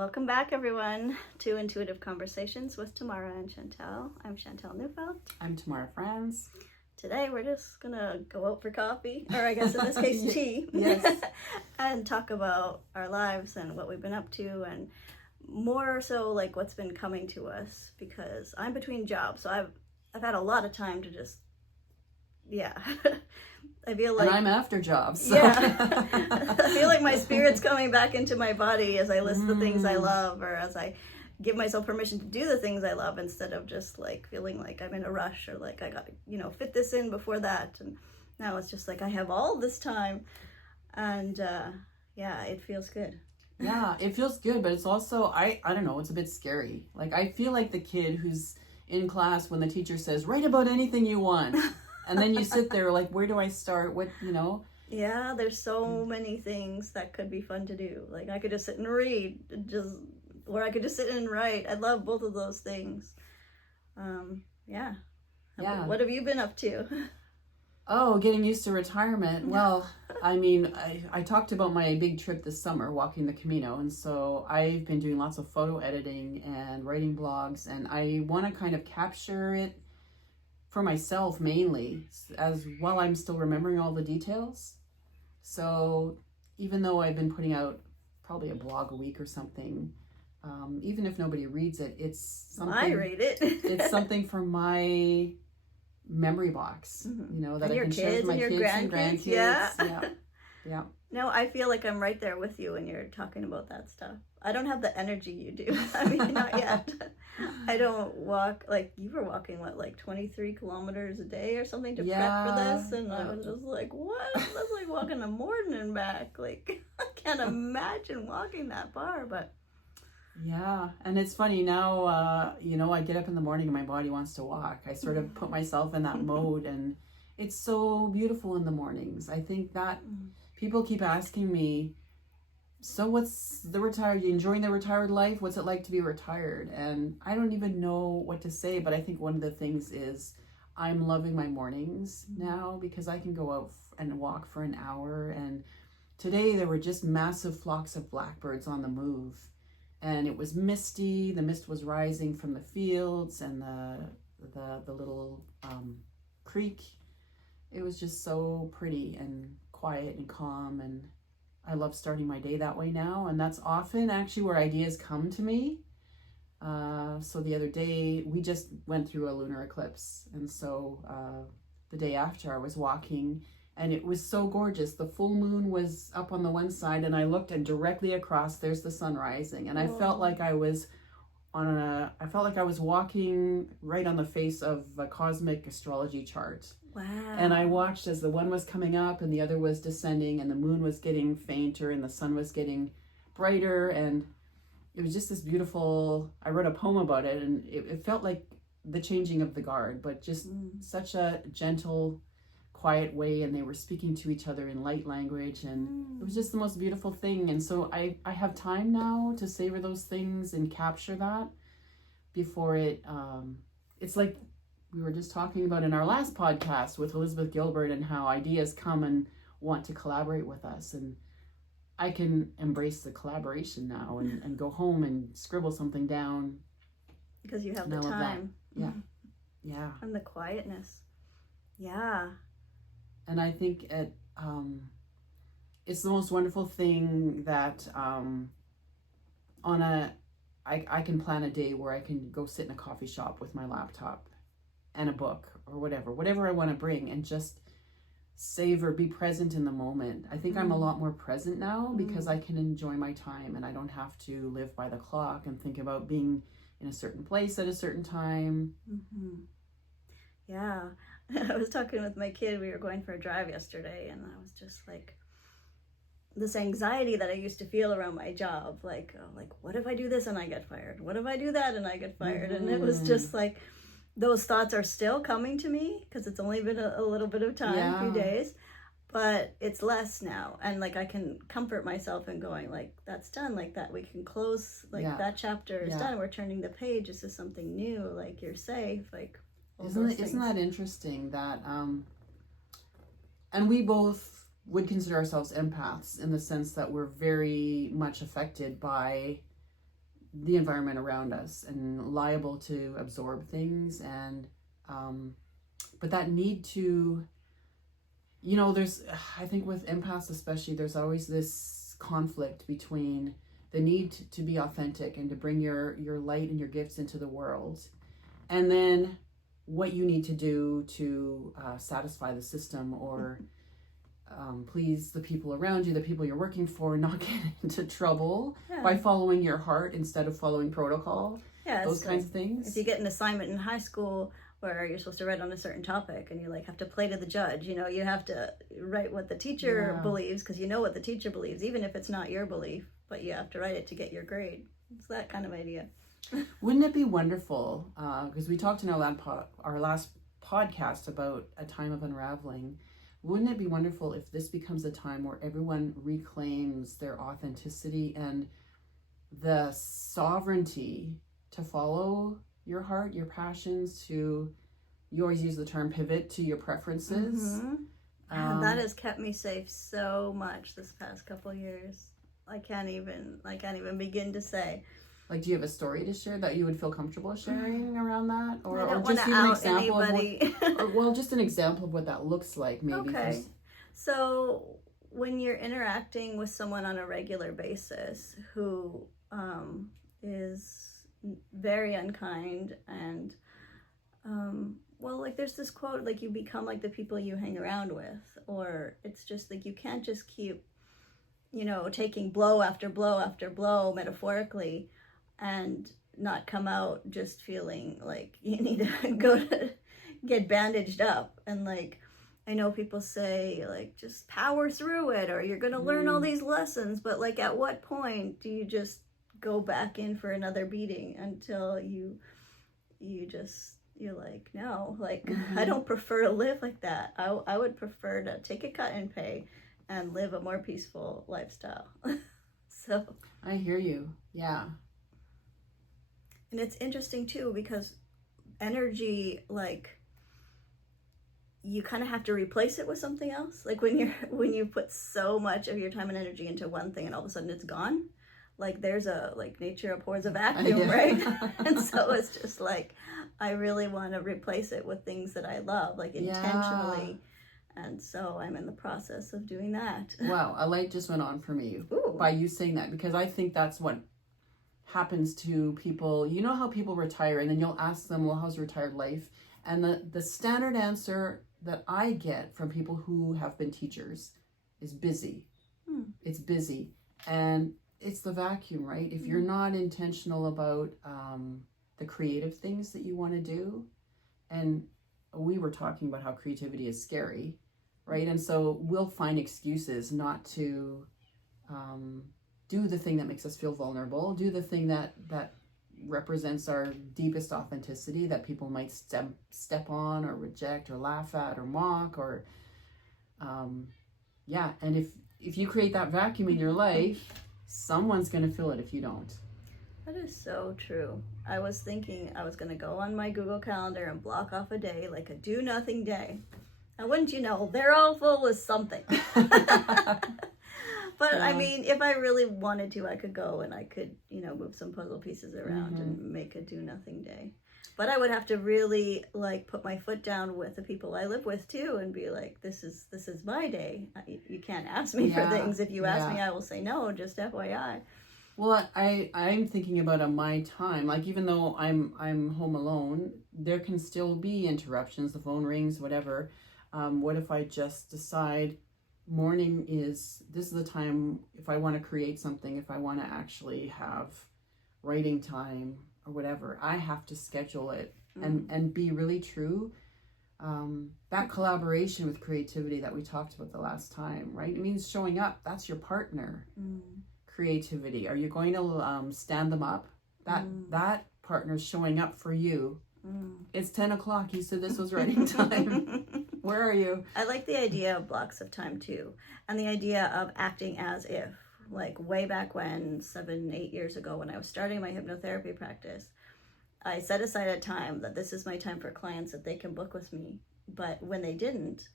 Welcome back, everyone, to Intuitive Conversations with Tamara and Chantel. I'm Chantel Neufeld. I'm Tamara Franz. Today, we're just going to go out for coffee, or I guess in this case, tea. Yes. And talk about our lives and what we've been up to, and more so like what's been coming to us, because I'm between jobs, so I've had a lot of time to just, I feel like... And I'm after jobs. So. Yeah. I feel like my spirit's coming back into my body as I list the things I love, or as I give myself permission to do the things I love, instead of just like feeling like I'm in a rush, or like I gotta, fit this in before that. And now it's just like I have all this time, and it feels good. Yeah, it feels good, but it's also, I don't know, it's a bit scary. Like, I feel like the kid who's in class when the teacher says, write about anything you want. And then you sit there like, where do I start? What? Yeah, there's so many things that could be fun to do. Like, I could just sit and read, or I could just sit and write. I love both of those things. Yeah. What have you been up to? Oh, getting used to retirement. Well, I mean, I talked about my big trip this summer, walking the Camino. And so I've been doing lots of photo editing and writing blogs. And I want to kind of capture it for myself mainly, as while I'm still remembering all the details. So even though I've been putting out probably a blog a week or something, even if nobody reads it, it's something. I read it. It's something from my memory box, that I can share with my kids and grandkids. Yeah. No, I feel like I'm right there with you when you're talking about that stuff. I don't have the energy you do. I mean, not yet. I don't walk, like, you were walking, 23 kilometers a day or something to prep for this? And I was just like, what? That's like walking to Morden and back. Like, I can't imagine walking that far, but... Yeah, and it's funny now, I get up in the morning and my body wants to walk. I sort of put myself in that mode, and it's so beautiful in the mornings. I think that people keep asking me, so what's the retired, you enjoying the retired life? What's it like to be retired? And I don't even know what to say, but I think one of the things is I'm loving my mornings now, because I can go out and walk for an hour. And today there were just massive flocks of blackbirds on the move. And it was misty. The mist was rising from the fields and the little creek. It was just so pretty and quiet and calm, and I love starting my day that way now. And that's often actually where ideas come to me. So the other day we just went through a lunar eclipse, and so the day after I was walking, and it was so gorgeous. The full moon was up on the one side, and I looked, and directly across there's the sun rising, and I felt like I was walking right on the face of a cosmic astrology chart. Wow. And I watched as the one was coming up and the other was descending, and the moon was getting fainter and the sun was getting brighter, and it was just this beautiful, I wrote a poem about it, and it felt like the changing of the guard, but just such a gentle, quiet way, and they were speaking to each other in light language, and it was just the most beautiful thing. And so I have time now to savor those things and capture that before it's like we were just talking about in our last podcast with Elizabeth Gilbert, and how ideas come and want to collaborate with us, and I can embrace the collaboration now and go home and scribble something down because you have the time. Yeah. And the quietness. Yeah. And I think it's the most wonderful thing that I can plan a day where I can go sit in a coffee shop with my laptop and a book or whatever I want to bring, and just savor, be present in the moment. I think I'm a lot more present now because I can enjoy my time, and I don't have to live by the clock and think about being in a certain place at a certain time. Yeah. I was talking with my kid. We were going for a drive yesterday, and I was just like, this anxiety that I used to feel around my job, like what if I do this and I get fired? What if I do that and I get fired? And it was just like, those thoughts are still coming to me because it's only been a little bit of time, a few days, but it's less now. And like, I can comfort myself in going like, that's done, like that we can close, like that chapter is done. We're turning the page. This is something new. Like, you're safe. Like, isn't that interesting that and we both would consider ourselves empaths in the sense that we're very much affected by the environment around us and liable to absorb things. And but that need to, there's, I think with empaths especially, there's always this conflict between the need to be authentic and to bring your light and your gifts into the world, and then what you need to do to satisfy the system or please the people around you, the people you're working for, not get into trouble by following your heart instead of following protocol. Those kinds of things. If you get an assignment in high school where you're supposed to write on a certain topic and you have to play to the judge, you have to write what the teacher believes, because you know what the teacher believes, even if it's not your belief, but you have to write it to get your grade. It's that kind of idea. Wouldn't it be wonderful, because we talked in our last podcast about a time of unraveling, wouldn't it be wonderful if this becomes a time where everyone reclaims their authenticity and the sovereignty to follow your heart, your passions, you always use the term pivot to your preferences. That has kept me safe so much this past couple years. I can't even begin to say. Like, do you have a story to share that you would feel comfortable sharing around that, or just even an example anybody. Just an example of what that looks like, maybe? Okay. So when you're interacting with someone on a regular basis who is very unkind and there's this quote, like, you become like the people you hang around with, or it's just like you can't just keep taking blow after blow after blow, metaphorically, and not come out just feeling like you need to go to get bandaged up. And I know people say just power through it, or you're gonna learn all these lessons, but at what point do you just go back in for another beating until you're like, no, I don't prefer to live like that. I would prefer to take a cut and pay and live a more peaceful lifestyle. So I hear you. Yeah. And it's interesting too, because energy, you kind of have to replace it with something else. When you put so much of your time and energy into one thing and all of a sudden it's gone, there's a nature abhors a vacuum, right? And so it's just I really want to replace it with things that I love, intentionally. And so I'm in the process of doing that. Wow, a light just went on for me. Ooh. By you saying that, because I think that's what happens to people. You know how people retire and then you'll ask them, well, how's retired life? And the standard answer that I get from people who have been teachers is busy. It's busy. And it's the vacuum, right? If you're not intentional about the creative things that you want to do, and we were talking about how creativity is scary, right? And so we'll find excuses not to do the thing that makes us feel vulnerable, do the thing that represents our deepest authenticity that people might step on or reject or laugh at or mock or and if you create that vacuum in your life, someone's going to fill it if you don't. That is so true. I was thinking I was going to go on my Google Calendar and block off a day, a do nothing day. And wouldn't you know, they're all full with something. But I mean, if I really wanted to, I could go and I could, move some puzzle pieces around and make a do nothing day. But I would have to really put my foot down with the people I live with too, and be like, this is my day. You can't ask me for things. If you ask me, I will say no, just FYI. Well, I'm thinking about my time. Even though I'm home alone, there can still be interruptions. The phone rings, whatever. What if I just decide morning this is the time, if I want to create something, if I want to actually have writing time or whatever, I have to schedule it and be really true. That collaboration with creativity that we talked about the last time, right? It means showing up. That's your partner. Creativity. Are you going to stand them up? That partner's showing up for you. It's 10 o'clock. You said this was writing time. Where are you? I like the idea of blocks of time too. And the idea of acting as if, way back when, 7-8 years ago, when I was starting my hypnotherapy practice, I set aside a time that this is my time for clients that they can book with me. But when they didn't,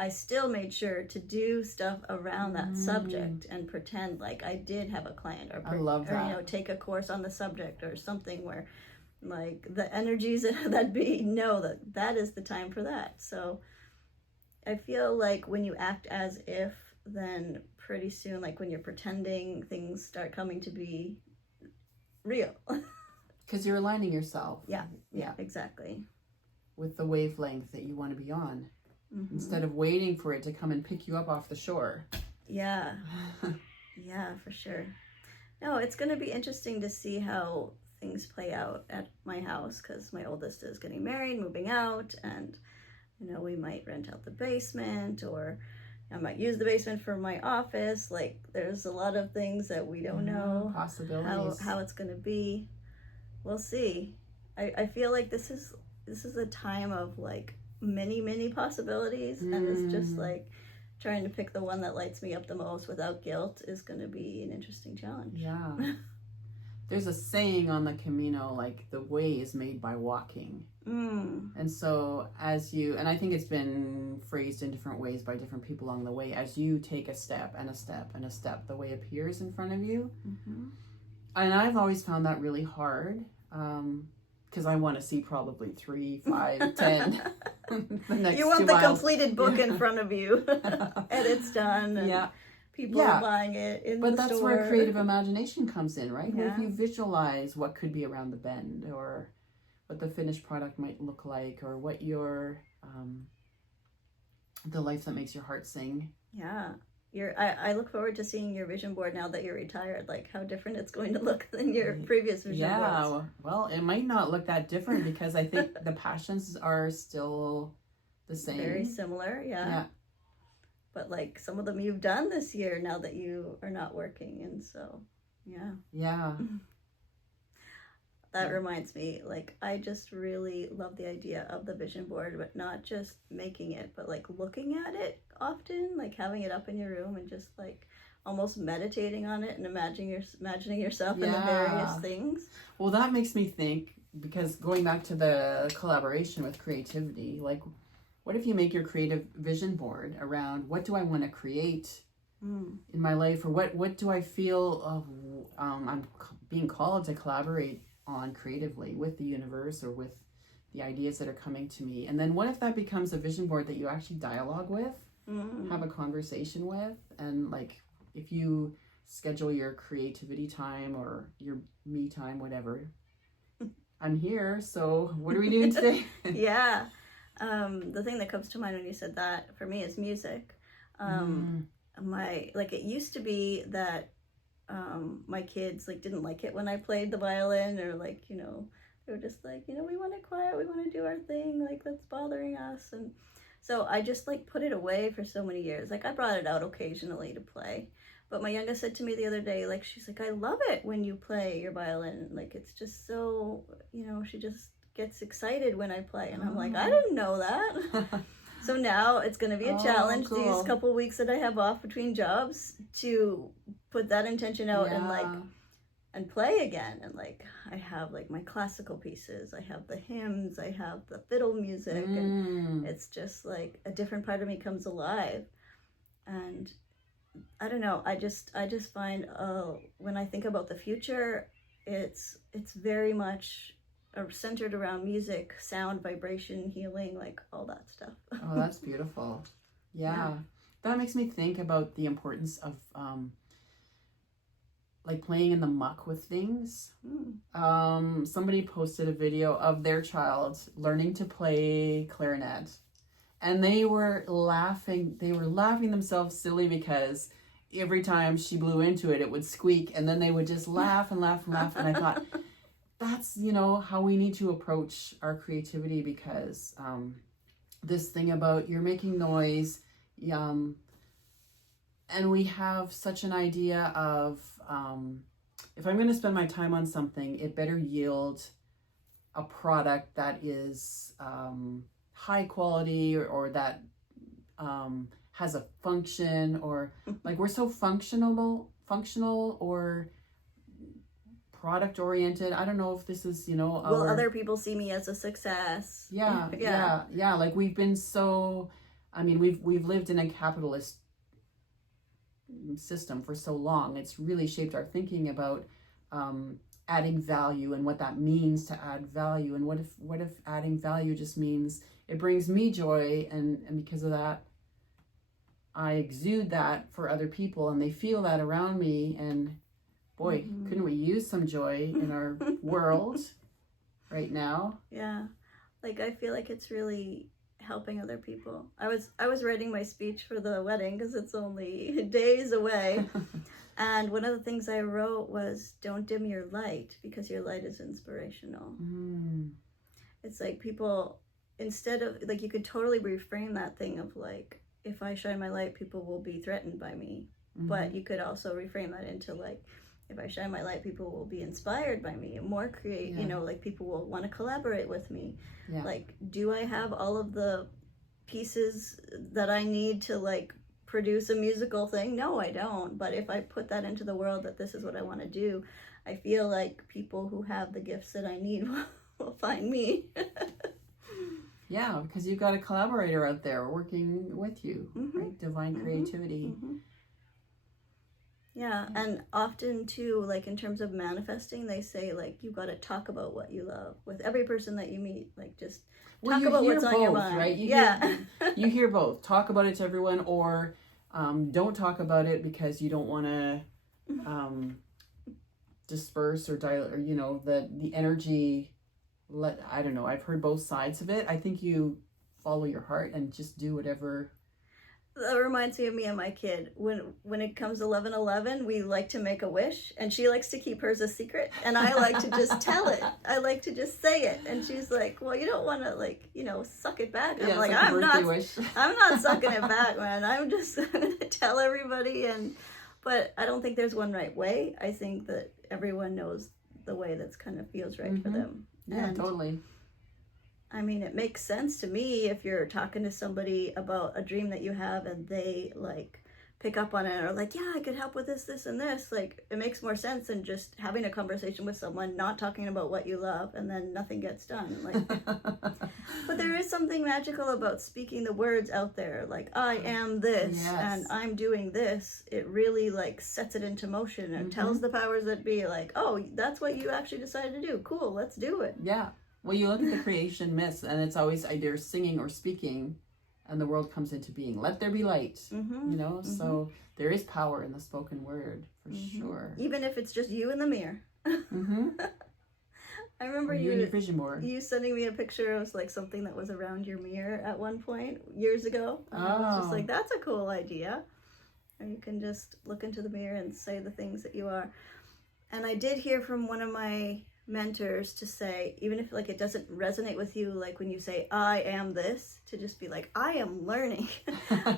I still made sure to do stuff around that subject and pretend like I did have a client, or I love that. or you know, take a course on the subject or something where like the energies that be know that that is the time for that. So I feel like when you act as if, then pretty soon, like when you're pretending, things start coming to be real. Because you're aligning yourself. Yeah, exactly. With the wavelength that you want to be on. Mm-hmm. Instead of waiting for it to come and pick you up off the shore. Yeah. Yeah, for sure. No, it's going to be interesting to see how things play out at my house, because my oldest is getting married, moving out, and you know, we might rent out the basement, or I might use the basement for my office. Like, there's a lot of things that we don't know possibilities. how it's going to be. We'll see. I feel like this is a time of like many possibilities, and it's just like trying to pick the one that lights me up the most without guilt is going to be an interesting challenge. Yeah. There's a saying on the Camino, like, the way is made by walking. And so as you, and I think it's been phrased in different ways by different people along the way, as you take a step and a step and a step, the way appears in front of you. And I've always found that really hard, because I want to see probably 3, 5, 10 the next you want 2 the miles. completed book in front of you, and it's done, and people are buying it in but the that's store. where creative imagination comes in, right? Yeah. What if you visualize what could be around the bend, or what the finished product might look like, or what your the life that makes your heart sing. Yeah. I look forward to seeing your vision board now that you're retired, like how different it's going to look than your previous vision boards. Yeah, well, it might not look that different because I think the passions are still the same. Very similar, yeah. But like some of them you've done this year now that you are not working, and so, yeah. That reminds me, like, I just really love the idea of the vision board, but not just making it, but like looking at it often, like having it up in your room and just like almost meditating on it and imagining yourself in the various things. Well, that makes me think, because going back to the collaboration with creativity, like, what if you make your creative vision board around what do I want to create in my life, or what do I feel I'm being called to collaborate on creatively with the universe or with the ideas that are coming to me. And then what if that becomes a vision board that you actually dialogue with, have a conversation with, and like if you schedule your creativity time or your me time, whatever, I'm here, so what are we doing today? Yeah. The thing that comes to mind when you said that for me is music. It used to be that my kids like didn't like it when I played the violin, or like, you know, they were just like, you know, we want it quiet, we want to do our thing, like that's bothering us. And so I just like put it away for so many years. Like I brought it out occasionally to play, but my youngest said to me the other day, like, she's like, I love it when you play your violin, like it's just so, you know, she just gets excited when I play. And I'm like, I didn't know that. So now it's going to be a challenge these couple weeks that I have off between jobs to put that intention out and play again. And like I have like my classical pieces, I have the hymns, I have the fiddle music, and it's just like a different part of me comes alive. And I don't know, I just find when I think about the future, it's very much centered around music, sound, vibration, healing, like all that stuff. Oh, that's beautiful. Yeah. That makes me think about the importance of like playing in the muck with things. Somebody posted a video of their child learning to play clarinet, and they were laughing themselves silly because every time she blew into it, it would squeak, and then they would just laugh and laugh and laugh. And I thought, that's, you know, how we need to approach our creativity, because this thing about you're making noise, and we have such an idea of if I'm going to spend my time on something, it better yield a product that is high quality, or that has a function, or like we're so functional or product oriented. I don't know if this is, you know, will other people see me as a success? Yeah. Like we've been so I mean, we've lived in a capitalist system for so long. It's really shaped our thinking about adding value and what that means to add value. And what if adding value just means it brings me joy, and because of that, I exude that for other people, and they feel that around me. And boy, couldn't we use some joy in our world right now? Yeah, like I feel like it's really helping other people. I was writing my speech for the wedding because it's only days away. And one of the things I wrote was, don't dim your light, because your light is inspirational. It's like people, instead of, like, you could totally reframe that thing of like, if I shine my light, people will be threatened by me. But you could also reframe that into like, if I shine my light, people will be inspired by me and more create, you know, like people will want to collaborate with me. Like, do I have all of the pieces that I need to like produce a musical thing? No, I don't. But if I put that into the world, that this is what I want to do, I feel like people who have the gifts that I need will find me. Yeah, because you've got a collaborator out there working with you, right? Divine creativity. Yeah, and often too, like in terms of manifesting, they say like you got to talk about what you love with every person that you meet. Like just talk about what's on your mind. Right? You hear both. Talk about it to everyone, or don't talk about it because you don't want to disperse or dilute, or you know, the energy. I don't know. I've heard both sides of it. I think you follow your heart and just do whatever. That reminds me of me and my kid. When it comes 11/11, we like to make a wish, and she likes to keep hers a secret, and I like to just tell it. I like to just say it, and she's like, "Well, you don't want to, like, you know, suck it back." I'm like, I'm not sucking it back, man. I'm just gonna tell everybody, but I don't think there's one right way. I think that everyone knows the way that's kind of feels right for them. Yeah, totally. I mean, it makes sense to me if you're talking to somebody about a dream that you have and they like pick up on it or like, yeah, I could help with this, this, and this. Like, it makes more sense than just having a conversation with someone, not talking about what you love, and then nothing gets done. Like, but there is something magical about speaking the words out there. Like, I am this, and I'm doing this. It really like sets it into motion and tells the powers that be, like, oh, that's what you actually decided to do. Cool, let's do it. Yeah. Well, you look at the creation myths, and it's always either singing or speaking, and the world comes into being. Let there be light, you know? So there is power in the spoken word, for sure. Even if it's just you in the mirror. I remember you sending me a picture of like something that was around your mirror at one point, years ago. And I was just like, that's a cool idea. Or you can just look into the mirror and say the things that you are. And I did hear from one of my mentors to say, even if like it doesn't resonate with you, like when you say I am this, to just be like, I am learning.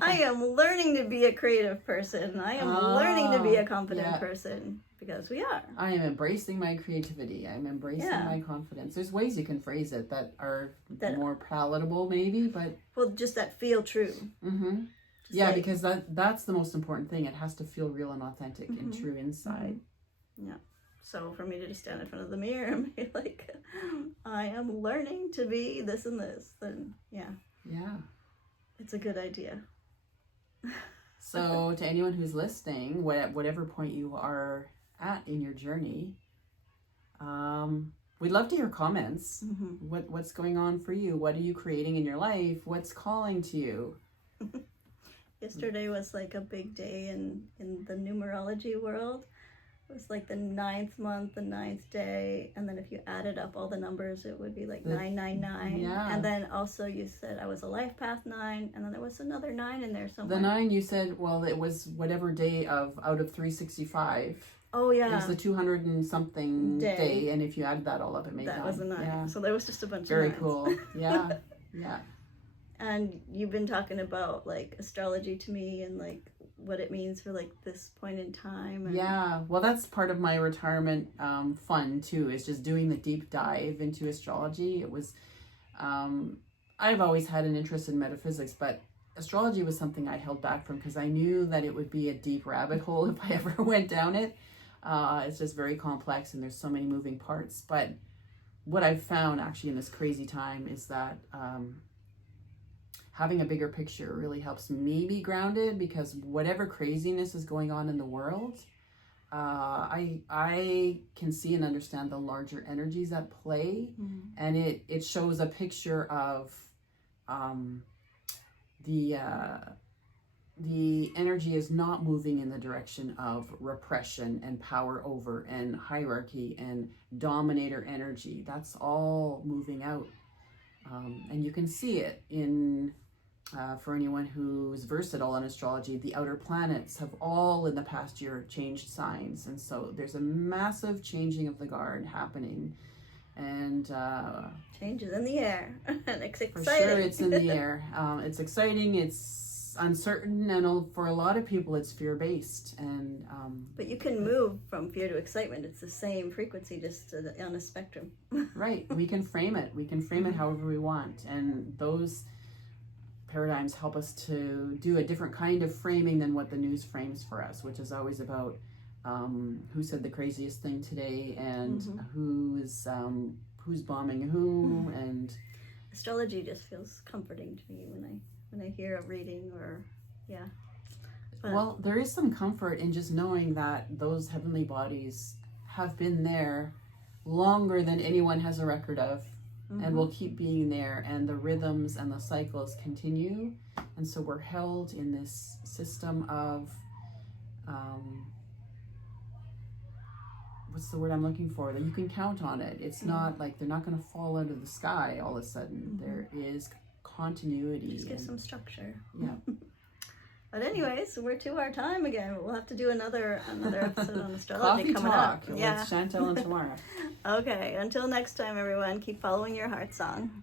I am learning to be a creative person. I am learning to be a confident person, because we are. I am embracing my creativity. I'm embracing my confidence. There's ways you can phrase it that are more palatable maybe, but just that feel true. Yeah, because that's the most important thing. It has to feel real and authentic and true inside. Yeah. So for me to just stand in front of the mirror and be like, I am learning to be this and this, then yeah, it's a good idea. So to anyone who's listening, whatever point you are at in your journey, we'd love to hear comments. What's going on for you? What are you creating in your life? What's calling to you? Yesterday was like a big day in the numerology world. It was like the 9th month, the 9th day, and then if you added up all the numbers, it would be like 999. Yeah. And then also you said I was a life path 9, and then there was another 9 in there somewhere. The 9 you said, well, it was whatever day out of 365. Oh yeah. It was the 200 and something day, and if you added that all up, it made that 9. Was a 9. Yeah. So there was just a bunch Very of 9s. Cool. Yeah. Yeah. And you've been talking about like astrology to me and like what it means for like this point in time. And yeah, well, that's part of my retirement fun too, is just doing the deep dive into astrology. It was I've always had an interest in metaphysics, but astrology was something I held back from because I knew that it would be a deep rabbit hole if I ever went down it. It's just very complex and there's so many moving parts. But what I've found actually in this crazy time is that having a bigger picture really helps me be grounded, because whatever craziness is going on in the world, I can see and understand the larger energies at play, and it shows a picture of the energy is not moving in the direction of repression and power over and hierarchy and dominator energy. That's all moving out, and you can see it in. For anyone who's versed at all in astrology, the outer planets have all in the past year changed signs, and so there's a massive changing of the guard happening, and changes in the air, and it's exciting. For sure, it's in the air. It's exciting. It's uncertain, and for a lot of people, it's fear-based. And but you can move from fear to excitement. It's the same frequency, just on a spectrum. Right. We can frame it. We can frame it however we want, and those paradigms help us to do a different kind of framing than what the news frames for us, which is always about who said the craziest thing today, and who's bombing who. And astrology just feels comforting to me when I hear a reading, or But, well, there is some comfort in just knowing that those heavenly bodies have been there longer than anyone has a record of, and will keep being there, and the rhythms and the cycles continue, and so we're held in this system of what's the word I'm looking for, that you can count on it. It's not like they're not going to fall out of the sky all of a sudden. There is continuity. Just give some structure. Yeah. But anyways, we're to our time again. We'll have to do another episode on astrology Coffee coming talk up. with Chantel and Tamara. Okay, until next time, everyone, keep following your heart song.